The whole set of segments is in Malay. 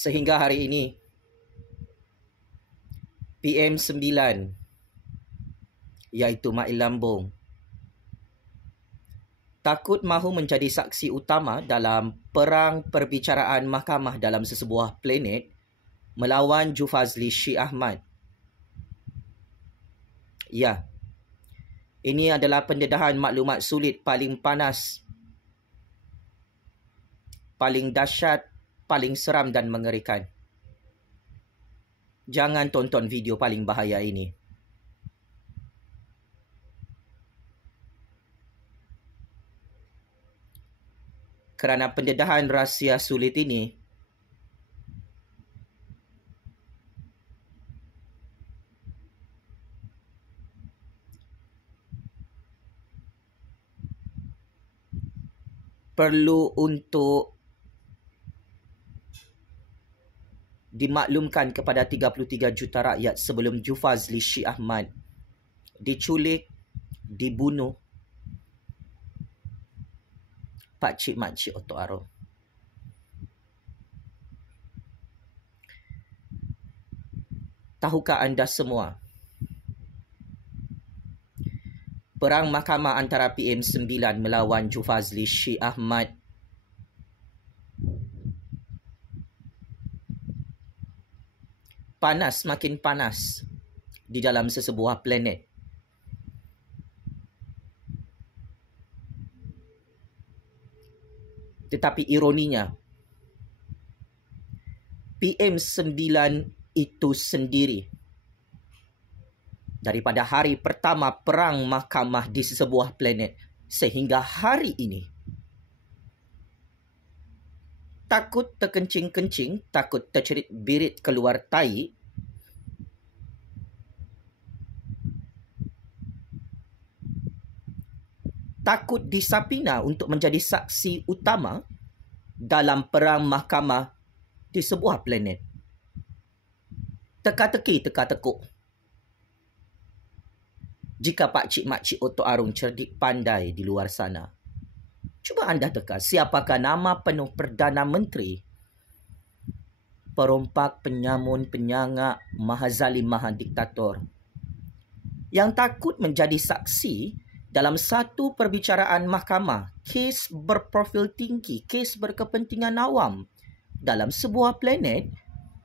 Sehingga hari ini, PM9, iaitu Mak Lambung, takut mahu menjadi saksi utama dalam perang perbicaraan mahkamah dalam sesebuah planet melawan Jufazli Syih Ahmad. Ya, ini adalah pendedahan maklumat sulit paling panas, paling dahsyat, paling seram dan mengerikan. Jangan tonton video paling bahaya ini. Kerana pendedahan rahsia sulit ini perlu untuk dimaklumkan kepada 33 juta rakyat sebelum Jufazli Syih Ahmad diculik, dibunuh pakcik-makcik Otok Arum. Tahukah anda semua, perang mahkamah antara PM9 melawan Jufazli Syih Ahmad panas, makin panas di dalam sesebuah planet. Tetapi ironinya, PM9 itu sendiri, daripada hari pertama perang mahkamah di sesebuah planet sehingga hari ini, takut terkencing-kencing, takut tercerit-birit keluar tai, takut disapina untuk menjadi saksi utama dalam perang mahkamah di sebuah planet. Teka-teki, teka-tekuk. Jika pakcik-makcik Otok Arum cerdik pandai di luar sana, cuba anda teka siapakah nama penuh Perdana Menteri, perompak, penyamun, penyangak, mahazalim, mahadiktator yang takut menjadi saksi dalam satu perbicaraan mahkamah, kes berprofil tinggi, kes berkepentingan awam dalam sebuah planet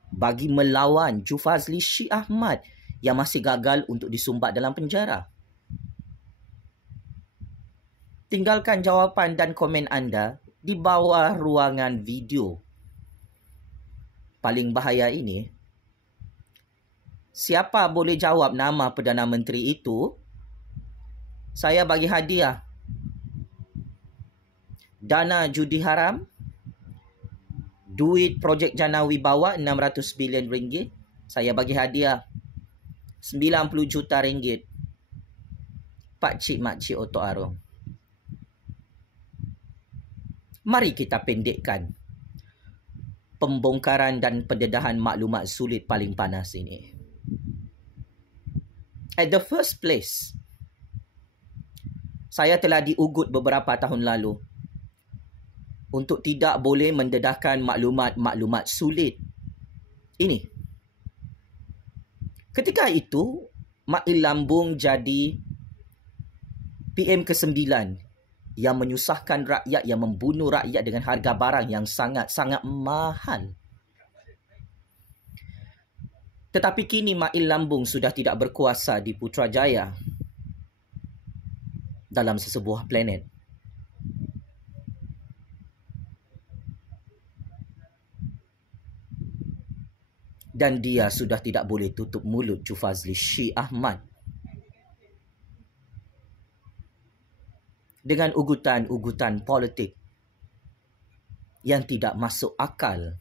bagi melawan Jufazli Syih Ahmad yang masih gagal untuk disumbat dalam penjara. Tinggalkan jawapan dan komen anda di bawah ruangan video. Paling bahaya ini, siapa boleh jawab nama Perdana Menteri itu, saya bagi hadiah dana judi haram, duit projek Jana Wibawa 600 bilion ringgit. Saya bagi hadiah 90 juta ringgit. Pakcik-makcik Otok Arum, mari kita pendekkan pembongkaran dan pendedahan maklumat sulit paling panas ini. At the first place, saya telah diugut beberapa tahun lalu untuk tidak boleh mendedahkan maklumat-maklumat sulit ini. Ketika itu, Mak Lambung jadi PM ke-9 yang menyusahkan rakyat, yang membunuh rakyat dengan harga barang yang sangat-sangat mahal. Tetapi kini Mak Lambung sudah tidak berkuasa di Putrajaya dalam sesebuah planet. Dan dia sudah tidak boleh tutup mulut Jufazli Syih Ahmad dengan ugutan-ugutan politik yang tidak masuk akal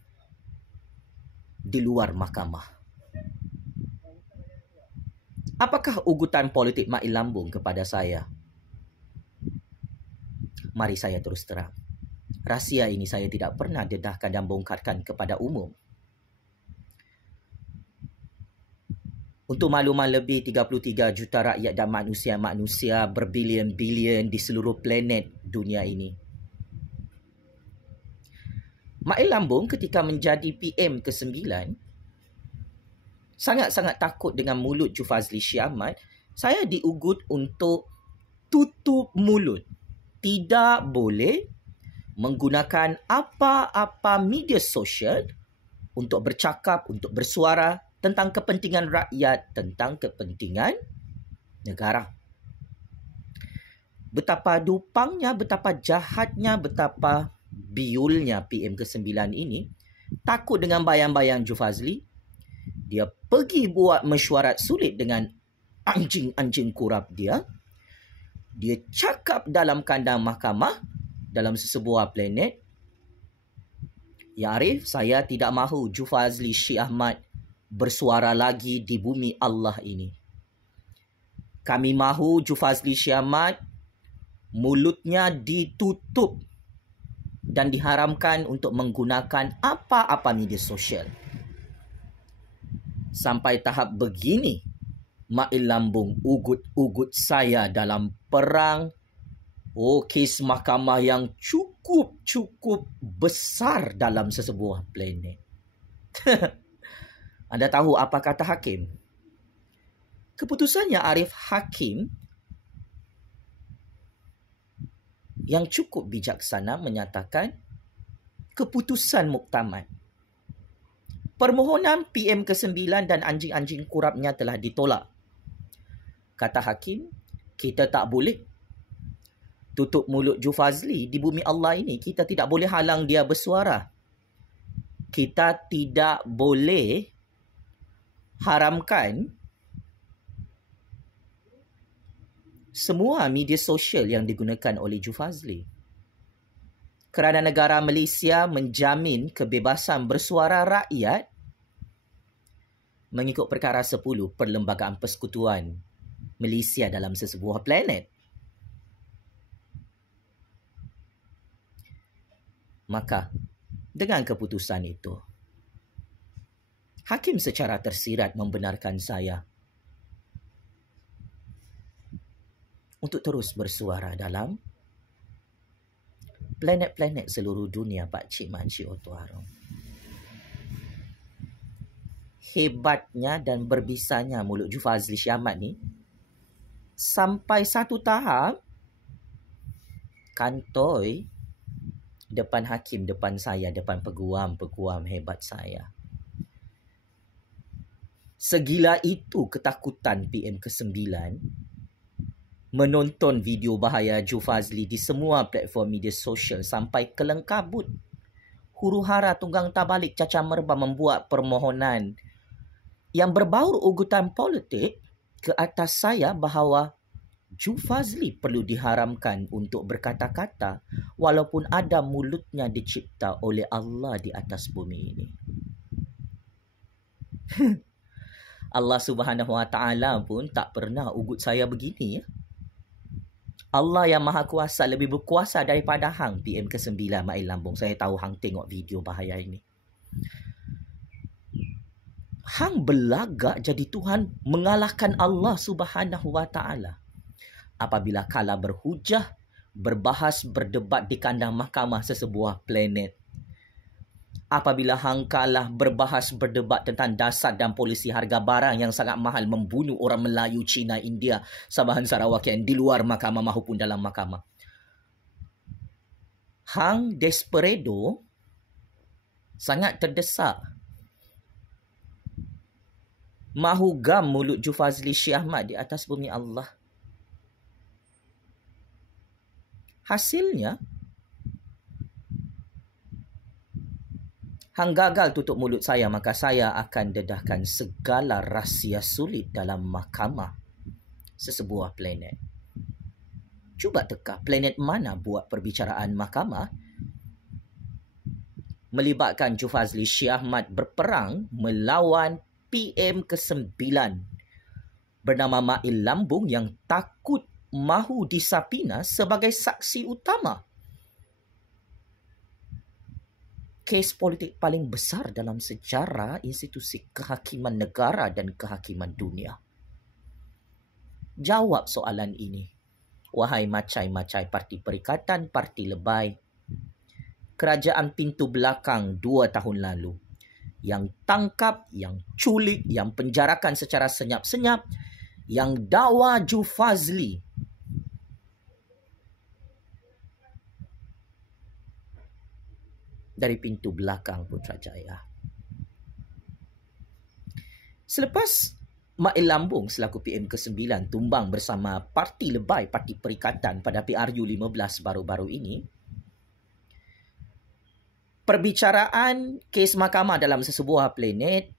di luar mahkamah. Apakah ugutan politik Mak Lambung kepada saya? Mari saya terus terang. Rahsia ini saya tidak pernah dedahkan dan bongkarkan kepada umum. Untuk makluman lebih 33 juta rakyat dan manusia-manusia berbilion-bilion di seluruh planet dunia ini. Mail Lambung ketika menjadi PM ke-9 sangat-sangat takut dengan mulut Jufazli Syih Ahmad. Saya diugut untuk tutup mulut. Tidak boleh menggunakan apa-apa media sosial untuk bercakap, untuk bersuara tentang kepentingan rakyat, tentang kepentingan negara. Betapa dupangnya, betapa jahatnya, betapa biulnya PM ke-9 ini. Takut dengan bayang-bayang Jufazli. Dia pergi buat mesyuarat sulit dengan anjing-anjing kurap dia. Dia cakap dalam kandang mahkamah, dalam sesebuah planet. Ya Arif, saya tidak mahu Jufazli Syih Ahmad bersuara lagi di bumi Allah ini. Kami mahu Jufazli Syih Ahmad mulutnya ditutup dan diharamkan untuk menggunakan apa-apa media sosial. Sampai tahap begini, Mail Lambung ugut-ugut saya dalam perang. Kes mahkamah yang cukup besar dalam sesebuah planet. Anda tahu apa kata hakim? Keputusannya Arif Hakim yang cukup bijaksana menyatakan keputusan muktamad. Permohonan PM ke-9 dan anjing-anjing kurapnya telah ditolak. Kata hakim, kita tak boleh tutup mulut Jufazli di bumi Allah ini. Kita tidak boleh halang dia bersuara. Kita tidak boleh haramkan semua media sosial yang digunakan oleh Jufazli. Kerana negara Malaysia menjamin kebebasan bersuara rakyat mengikut perkara 10 Perlembagaan Persekutuan Malaysia dalam sesebuah planet. Maka, dengan keputusan itu, hakim secara tersirat membenarkan saya untuk terus bersuara dalam planet-planet seluruh dunia, Pak Cik Makcik Otuarong. Hebatnya dan berbisanya mulut Jufazli Syih Ahmad ni, sampai satu tahap, kantoi depan hakim, depan saya, depan peguam-peguam hebat saya. Segila itu ketakutan PM ke-9 menonton video bahaya Jufazli di semua platform media sosial sampai kelengkabut. Huru-hara tunggang tabalik caca merba membuat permohonan yang berbaur ugutan politik ke atas saya bahawa Jufazli perlu diharamkan untuk berkata-kata walaupun ada mulutnya dicipta oleh Allah di atas bumi ini. Allah Subhanahu Wa Taala pun tak pernah ugut saya begini. Ya? Allah yang Maha Kuasa lebih berkuasa daripada hang PM ke-9 Mail Lambung. Saya tahu hang tengok video bahaya ini. Hang berlagak jadi Tuhan mengalahkan Allah Subhanahu Wa Taala. Apabila kalah berhujah, berbahas, berdebat di kandang mahkamah sesebuah planet. Apabila hang kalah berbahas, berdebat tentang dasar dan polisi harga barang yang sangat mahal membunuh orang Melayu, Cina, India, Sabahan Sarawak yang di luar mahkamah maupun dalam mahkamah. Hang desperado sangat terdesak. Mahu gam mulut Jufazli Syih Ahmad di atas bumi Allah. Hasilnya, hang gagal tutup mulut saya, maka saya akan dedahkan segala rahsia sulit dalam mahkamah sesebuah planet. Cuba teka planet mana buat perbicaraan mahkamah melibatkan Jufazli Syih Ahmad berperang melawan PM ke-9 bernama Mail Lambung yang takut mahu disapina sebagai saksi utama. Kes politik paling besar dalam sejarah institusi kehakiman negara dan kehakiman dunia. Jawab soalan ini, wahai macai-macai parti perikatan, parti lebay. kerajaan pintu belakang 2 tahun lalu. Yang tangkap, yang culik, yang penjarakan secara senyap-senyap, yang dakwa Jufazli. Dari pintu belakang Putrajaya. Selepas Mail Lambung selaku PM ke-9 tumbang bersama Parti Lebay, Parti Perikatan pada PRU15 baru-baru ini, perbicaraan kes mahkamah dalam sesebuah planet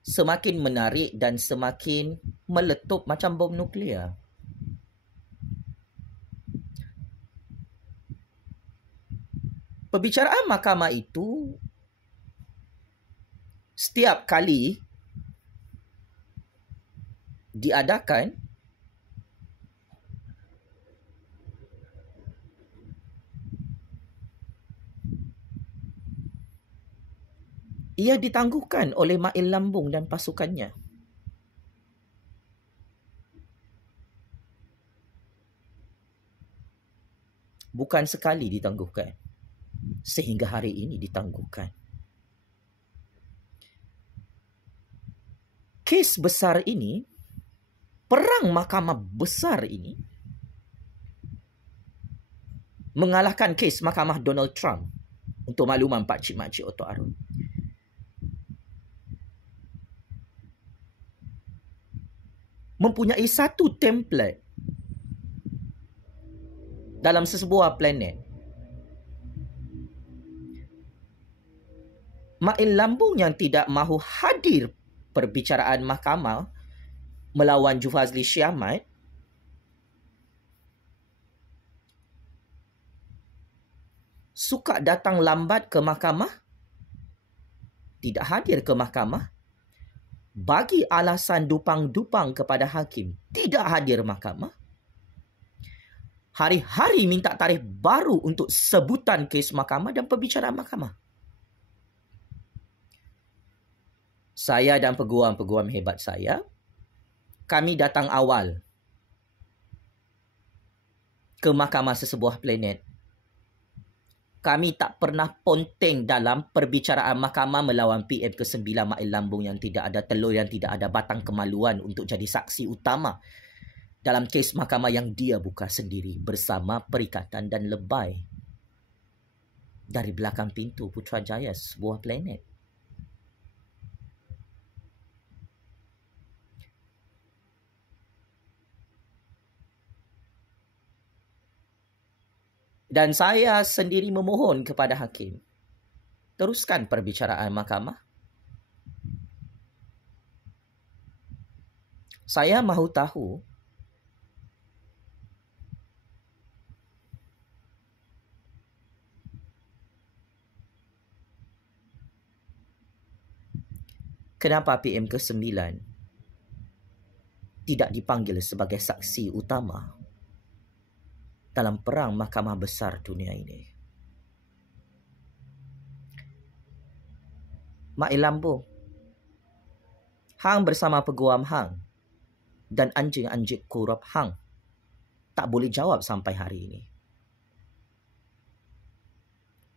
semakin menarik dan semakin meletup macam bom nuklear. Perbicaraan mahkamah itu setiap kali diadakan, ia ditangguhkan oleh Mail Lambung dan pasukannya. Bukan sekali ditangguhkan, sehingga hari ini ditangguhkan. Kes besar ini, perang mahkamah besar ini, mengalahkan kes mahkamah Donald Trump. Untuk makluman pakcik-makcik Oto Arun, mempunyai satu template dalam sesebuah planet. Mail Lambung yang tidak mahu hadir perbicaraan mahkamah melawan Jufazli Syekh Ahmad suka datang lambat ke mahkamah, tidak hadir ke mahkamah, bagi alasan dupang-dupang kepada hakim, tidak hadir mahkamah, hari-hari minta tarikh baru untuk sebutan kes mahkamah dan perbicaraan mahkamah. Saya dan peguam-peguam hebat saya, kami datang awal ke mahkamah sesebuah planet. Kami tak pernah ponteng dalam perbicaraan mahkamah melawan PM ke-9 Mail Lambung yang tidak ada telur, yang tidak ada batang kemaluan untuk jadi saksi utama dalam kes mahkamah yang dia buka sendiri bersama Perikatan dan Lebay dari belakang pintu Putrajaya, sebuah planet. Dan saya sendiri memohon kepada hakim, teruskan perbicaraan mahkamah. Saya mahu tahu kenapa PM ke-9 tidak dipanggil sebagai saksi utama dalam perang mahkamah besar dunia ini. Mail Lambung, hang bersama peguam hang dan anjing-anjing korup hang tak boleh jawab sampai hari ini.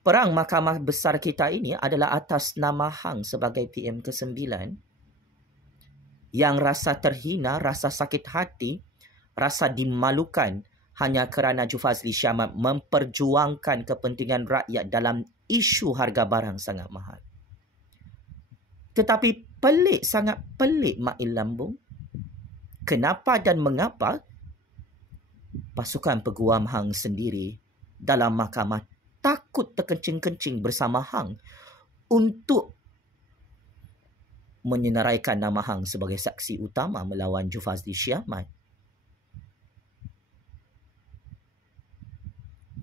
Perang mahkamah besar kita ini adalah atas nama hang sebagai PM ke-9 yang rasa terhina, rasa sakit hati, rasa dimalukan hanya kerana Jufazli Syekh Ahmad memperjuangkan kepentingan rakyat dalam isu harga barang sangat mahal. Tetapi pelik, sangat pelik Mail Lambung, kenapa dan mengapa pasukan peguam hang sendiri dalam mahkamah takut terkencing-kencing bersama hang untuk menyenaraikan nama hang sebagai saksi utama melawan Jufazli Syekh Ahmad.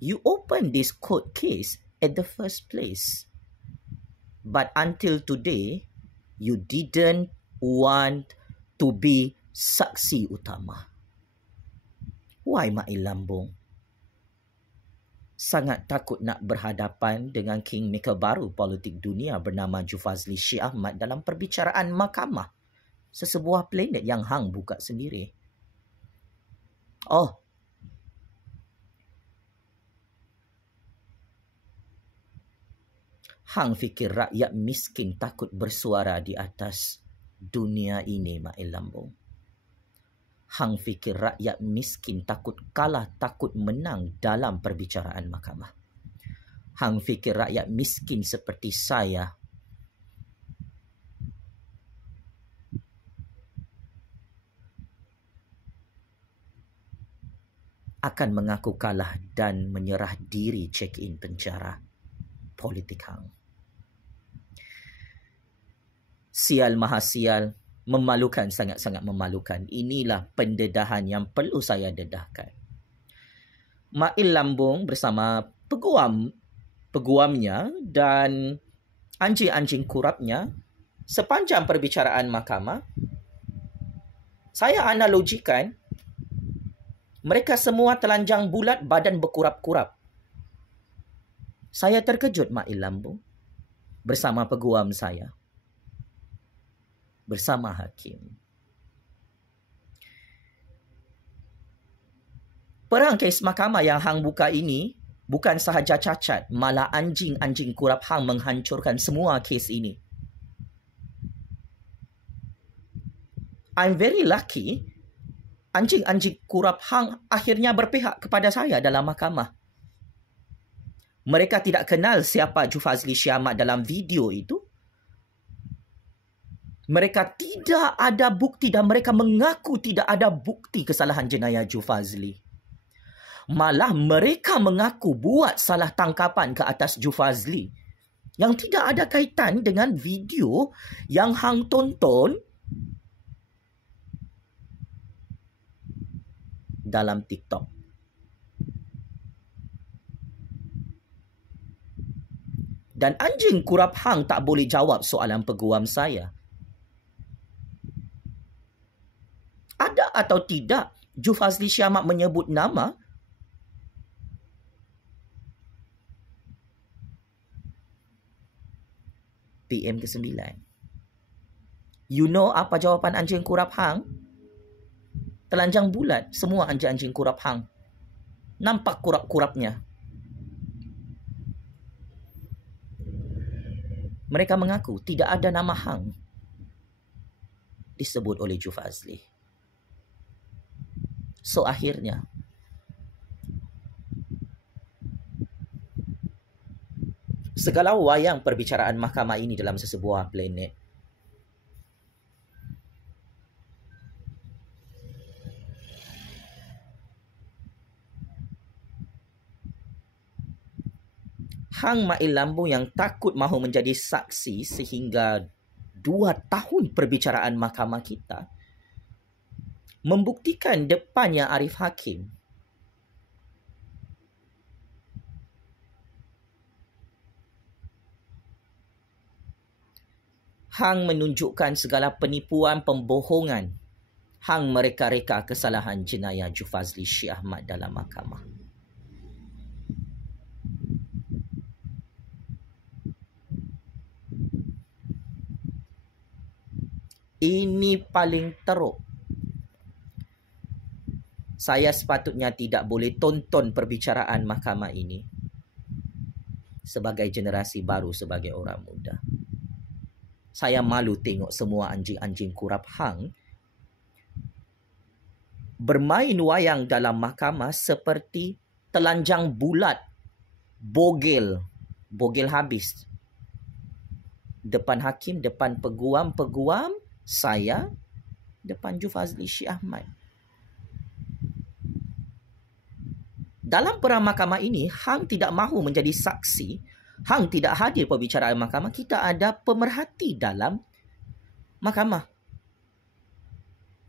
You opened this court case at the first place. But until today, you didn't want to be saksi utama. Why Mail Lambung? Sangat takut nak berhadapan dengan kingmaker baru politik dunia bernama Jufazli Syekh Ahmad dalam perbicaraan mahkamah, sesebuah planet yang hang buka sendiri. Oh, Hang fikir rakyat miskin takut bersuara di atas dunia ini, Mak Lambung? Hang fikir rakyat miskin takut kalah, takut menang dalam perbicaraan mahkamah? Hang fikir rakyat miskin seperti saya akan mengaku kalah dan menyerah diri check-in penjara politik hang? Sial maha sial, memalukan, sangat-sangat memalukan. Inilah pendedahan yang perlu saya dedahkan. Mak Lambung bersama peguamnya dan anjing-anjing kurapnya sepanjang perbicaraan mahkamah, saya analogikan mereka semua telanjang bulat, badan berkurap-kurap. Saya terkejut, Mak Lambung, bersama peguam saya, bersama hakim. Perang kes mahkamah yang hang buka ini bukan sahaja cacat, malah anjing-anjing kurap hang menghancurkan semua kes ini. I'm very lucky, anjing-anjing kurap hang akhirnya berpihak kepada saya dalam mahkamah. Mereka tidak kenal siapa Jufazli Shah Ahmad dalam video itu. Mereka tidak ada bukti dan mereka mengaku tidak ada bukti kesalahan jenayah Jufazli. Malah mereka mengaku buat salah tangkapan ke atas Jufazli yang tidak ada kaitan dengan video yang hang tonton dalam TikTok. Dan anjing kurap hang tak boleh jawab soalan peguam saya. Ada atau tidak Jufazli Shah Ahmad menyebut nama? PM ke-9. You know apa jawapan anjing kurap hang? Telanjang bulat, semua anjing-anjing kurap hang. Nampak kurap-kurapnya. Mereka mengaku tidak ada nama hang disebut oleh Jufazli. So akhirnya, segala wayang perbicaraan mahkamah ini dalam sesebuah planet. Hang Mak Lambung yang takut mahu menjadi saksi sehingga 2 tahun perbicaraan mahkamah kita membuktikan depannya Arif Hakim hang menunjukkan segala penipuan, pembohongan hang mereka-reka kesalahan jenayah Jufazli Shah Ahmad dalam mahkamah. Ini paling teruk. Saya sepatutnya tidak boleh tonton perbicaraan mahkamah ini sebagai generasi baru, sebagai orang muda. Saya malu tengok semua anjing-anjing kurap hang bermain wayang dalam mahkamah seperti telanjang bulat, bogel habis. Depan hakim, depan peguam, saya, depan Jufazli Shah Ahmad. Dalam perang mahkamah ini, hang tidak mahu menjadi saksi, hang tidak hadir perbicaraan mahkamah, kita ada pemerhati dalam mahkamah.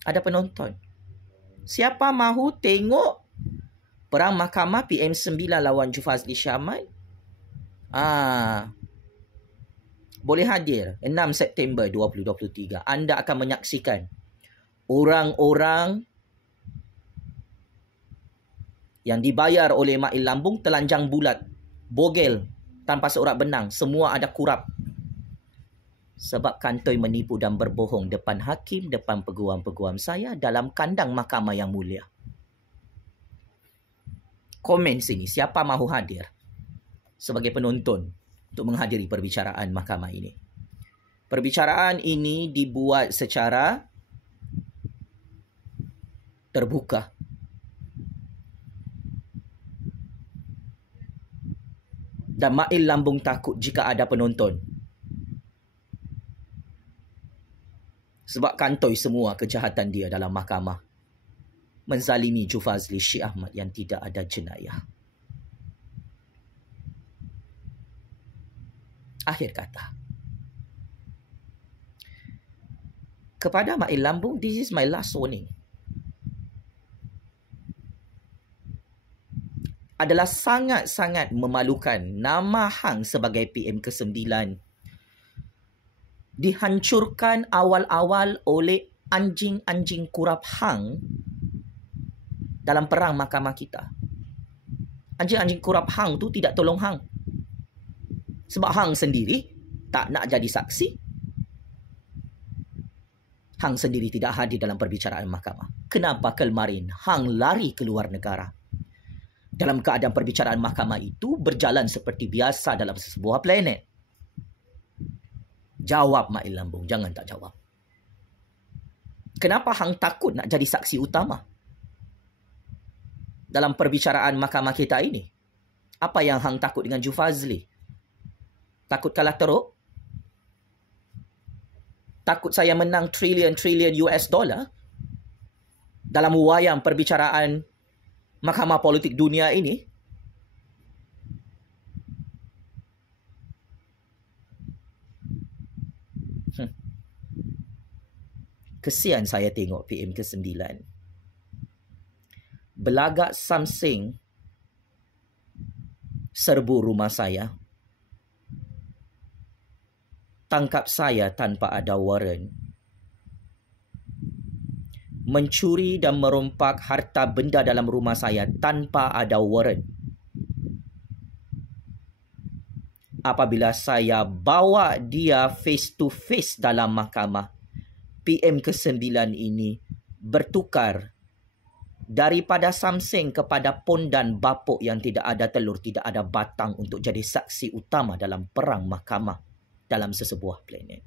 Ada penonton. Siapa mahu tengok perang mahkamah PM9 lawan Jufazli Shah Ahmad? Boleh hadir 6 September 2023. Anda akan menyaksikan orang-orang yang dibayar oleh Mak Lambung telanjang bulat, bogel, tanpa seorak benang. Semua ada kurap. Sebab kantoi menipu dan berbohong depan hakim, depan peguam-peguam saya dalam kandang mahkamah yang mulia. Komen sini, siapa mahu hadir sebagai penonton untuk menghadiri perbicaraan mahkamah ini. Perbicaraan ini dibuat secara terbuka. Dan Mail Lambung takut jika ada penonton. Sebab kantoi semua kejahatan dia dalam mahkamah. Menzalimi Jufazli Syekh Ahmad yang tidak ada jenayah. Akhir kata. Kepada Mail Lambung, this is my last warning. Adalah sangat-sangat memalukan nama hang sebagai PM ke-9 dihancurkan awal-awal oleh anjing-anjing kurap hang dalam perang mahkamah kita. Anjing-anjing kurap hang tu tidak tolong hang. Sebab hang sendiri tak nak jadi saksi. Hang sendiri tidak hadir dalam perbicaraan mahkamah. Kenapa kemarin hang lari ke luar negara? Dalam keadaan perbicaraan mahkamah itu berjalan seperti biasa dalam sebuah planet. Jawab Mail Lambung, jangan tak jawab. Kenapa hang takut nak jadi saksi utama dalam perbicaraan mahkamah kita ini? Apa yang hang takut dengan Jufazli? Takut kalah teruk? Takut saya menang trilion-trilion US dollar dalam wayang perbicaraan mahkamah politik dunia ini? Kesian saya tengok PM ke-9 belagak samsing serbu rumah saya, tangkap saya tanpa ada warrant, mencuri dan merompak harta benda dalam rumah saya tanpa ada warrant. Apabila saya bawa dia face to face dalam mahkamah, PM ke-9 ini bertukar daripada samseng kepada pondan bapuk yang tidak ada telur, tidak ada batang untuk jadi saksi utama dalam perang mahkamah dalam sesebuah planet.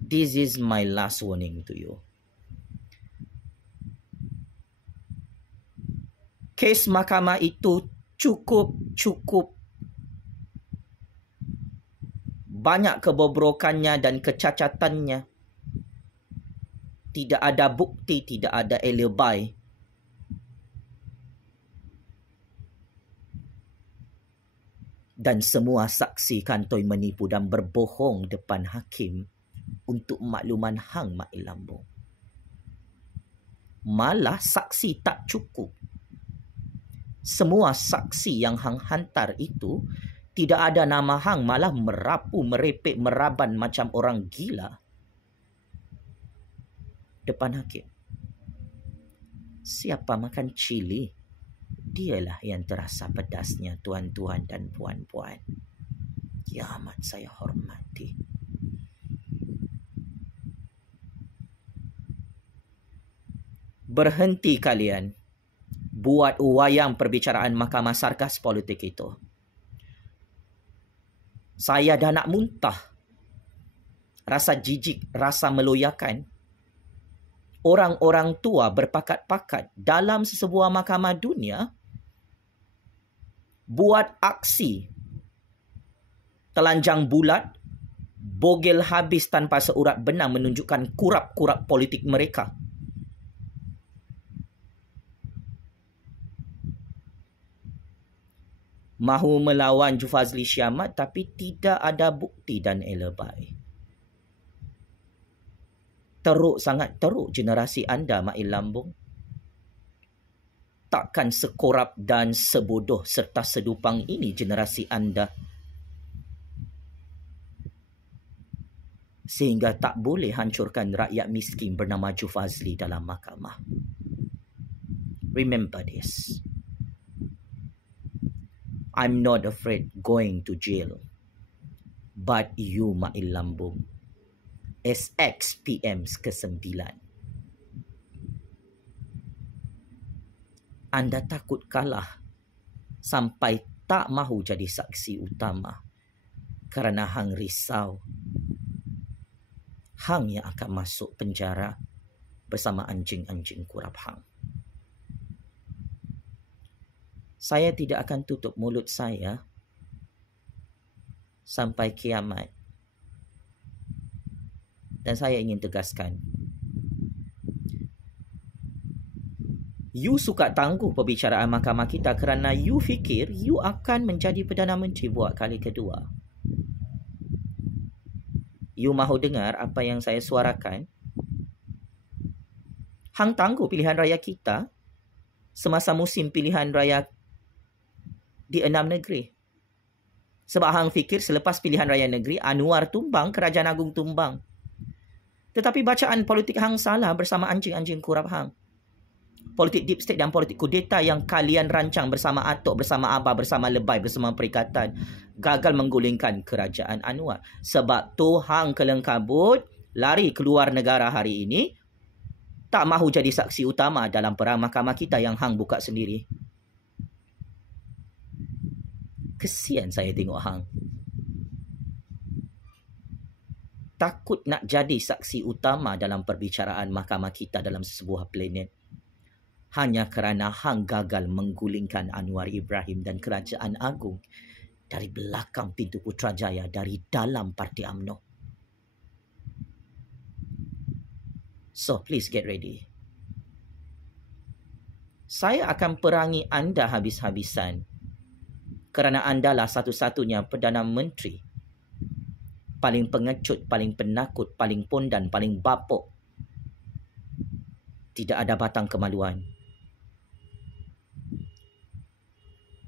This is my last warning to you. Kes mahkamah itu cukup banyak kebobrokannya dan kecacatannya. Tidak ada bukti, tidak ada alibi. Dan semua saksi kantoi menipu dan berbohong depan hakim untuk makluman hang Mail Lambung. Malah saksi tak cukup. Semua saksi yang hang hantar itu tidak ada nama hang, malah merapu, merepek, meraban macam orang gila depan hakim. Siapa makan cili, dialah yang terasa pedasnya, tuan-tuan dan puan-puan. Ya amat saya hormati. Berhenti kalian buat wayang perbicaraan mahkamah sarkas politik itu. Saya dah nak muntah. Rasa jijik, rasa meloyakan. Orang-orang tua berpakat-pakat dalam sesebuah mahkamah dunia buat aksi telanjang bulat, bogel habis tanpa seurat benang menunjukkan kurap-kurap politik mereka. Mahu melawan Jufazli Syekh Ahmad tapi tidak ada bukti dan alibi. Teruk, sangat teruk generasi anda, Mail Lambung. Takkan sekorap dan sebodoh serta sedupang ini generasi anda, sehingga tak boleh hancurkan rakyat miskin bernama Jufazli dalam mahkamah. Remember this. I'm not afraid going to jail. But you, Mail Lambung, as ex-PMs ke-9, anda takut kalah sampai tak mahu jadi saksi utama kerana hang risau hang yang akan masuk penjara bersama anjing-anjing kurap hang. Saya tidak akan tutup mulut saya sampai kiamat. Dan saya ingin tegaskan, you suka tangguh perbicaraan mahkamah kita kerana you fikir you akan menjadi Perdana Menteri buat kali kedua. You mahu dengar apa yang saya suarakan? Hang tangguh pilihan raya kita semasa musim pilihan raya di 6 negeri. Sebab hang fikir selepas pilihan raya negeri, Anwar tumbang, Kerajaan Agung tumbang. Tetapi bacaan politik hang salah bersama anjing-anjing kurap hang. Politik deep state dan politik kudeta yang kalian rancang bersama Atok, bersama Abah, bersama Lebay, bersama Perikatan gagal menggulingkan Kerajaan Anwar. Sebab tu hang kelengkabut, lari keluar negara hari ini, tak mahu jadi saksi utama dalam perang mahkamah kita yang hang buka sendiri. Kesian saya tengok hang. Takut nak jadi saksi utama dalam perbicaraan mahkamah kita dalam sebuah planet. Hanya kerana hang gagal menggulingkan Anwar Ibrahim dan Kerajaan Agung dari belakang pintu Putrajaya, dari dalam Parti UMNO. So, please get ready. Saya akan perangi anda habis-habisan kerana andalah satu-satunya Perdana Menteri paling pengecut, paling penakut, paling pondan, paling bapuk. Tidak ada batang kemaluan.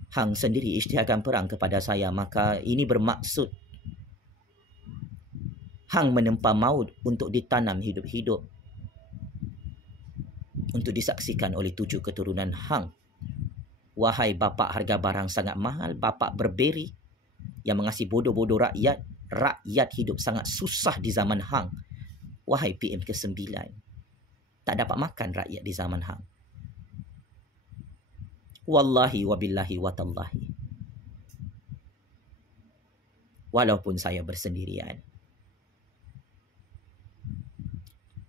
Hang sendiri isytiharkan perang kepada saya, maka ini bermaksud hang menempa maut untuk ditanam hidup-hidup, untuk disaksikan oleh 7 keturunan hang. Wahai bapa harga barang sangat mahal, bapa berberi yang mengasihi bodoh-bodoh rakyat. Rakyat hidup sangat susah di zaman hang. Wahai PM ke-9, tak dapat makan rakyat di zaman hang. Wallahi wabillahi watallahi. Walaupun saya bersendirian,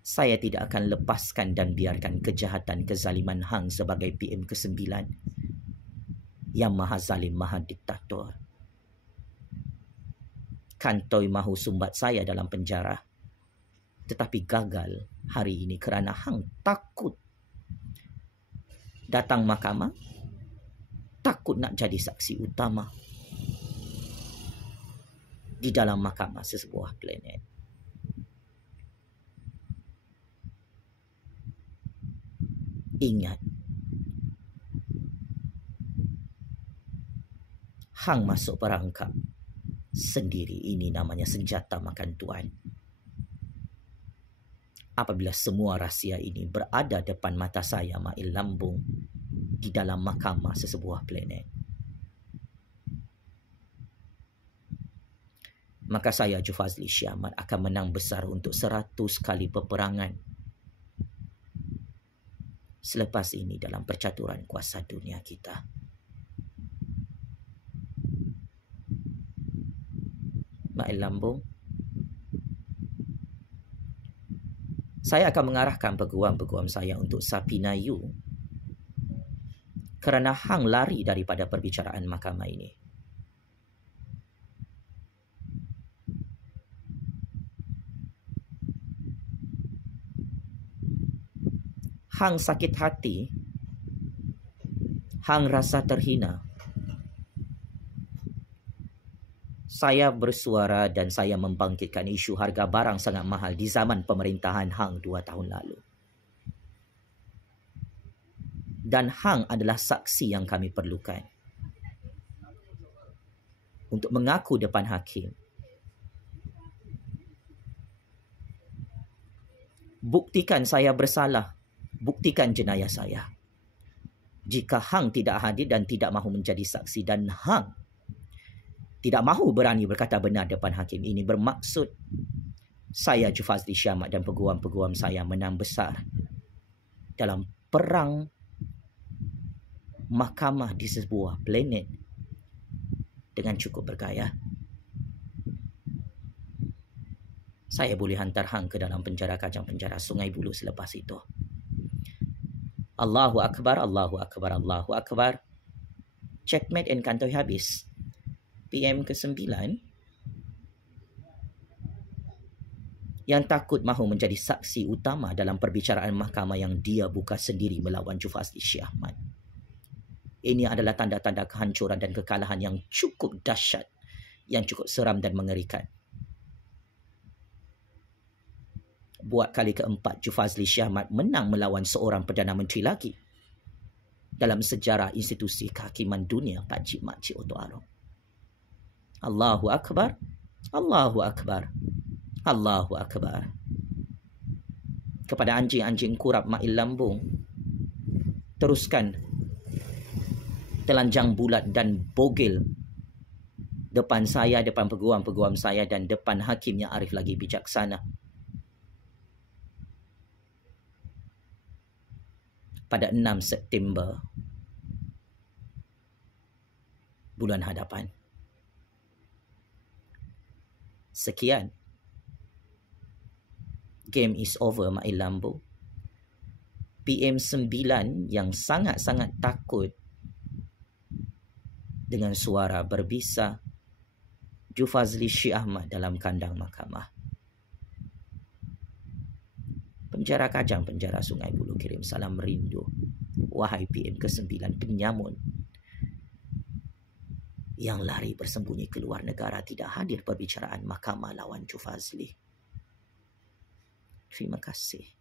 saya tidak akan lepaskan dan biarkan kejahatan kezaliman hang sebagai PM ke-9 yang maha zalim, maha diktator. Kantoi mahu sumbat saya dalam penjara, tetapi gagal hari ini kerana hang takut datang mahkamah, takut nak jadi saksi utama di dalam mahkamah sesebuah planet. Ingat, hang masuk perangkap sendiri, ini namanya senjata makan tuan. Apabila semua rahsia ini berada depan mata saya, Mail Lambung, di dalam mahkamah sesebuah planet, maka saya, Jufazli Syamat, akan menang besar untuk 100 kali peperangan selepas ini dalam percaturan kuasa dunia kita. Mail Lambung, saya akan mengarahkan peguam-peguam saya untuk Sapinayu kerana hang lari daripada perbicaraan mahkamah ini. Hang sakit hati, hang rasa terhina. Saya bersuara dan saya membangkitkan isu harga barang sangat mahal di zaman pemerintahan hang 2 tahun lalu. Dan hang adalah saksi yang kami perlukan untuk mengaku depan hakim. Buktikan saya bersalah. Buktikan jenayah saya. Jika hang tidak hadir dan tidak mahu menjadi saksi dan hang tidak mahu berani berkata benar depan hakim, ini bermaksud saya, Jufazli Syamat, dan peguam-peguam saya menang besar dalam perang mahkamah di sebuah planet dengan cukup bergaya, saya boleh hantar hang ke dalam penjara Kajang Penjara Sungai Buloh selepas itu. Allahu Akbar, Allahu Akbar, Allahu Akbar. Checkmate and kantoi habis. PM ke-9 yang takut mahu menjadi saksi utama dalam perbicaraan mahkamah yang dia buka sendiri melawan Jufazli Syekh Ahmad. Ini adalah tanda-tanda kehancuran dan kekalahan yang cukup dahsyat, yang cukup seram dan mengerikan. Buat kali keempat, Jufazli Syekh Ahmad menang melawan seorang Perdana Menteri lagi dalam sejarah institusi kehakiman dunia, Pakcik Makcik Oto Along. Allahu Akbar, Allahu Akbar, Allahu Akbar. Kepada anjing-anjing kurap Mail Lambung, teruskan telanjang bulat dan bogel depan saya, depan peguam-peguam saya dan depan hakim yang arif lagi bijaksana. Pada 6 September bulan hadapan. Sekian. Game is over, Mail Lambung. PM9 yang sangat-sangat takut dengan suara berbisa Jufazli Syekh Ahmad dalam kandang mahkamah. Penjara Kajang Penjara Sungai Buloh kirim salam rindu. Wahai PM ke-9 penyamun yang lari bersembunyi keluar negara, tidak hadir perbicaraan mahkamah lawan Jufazli. Terima kasih.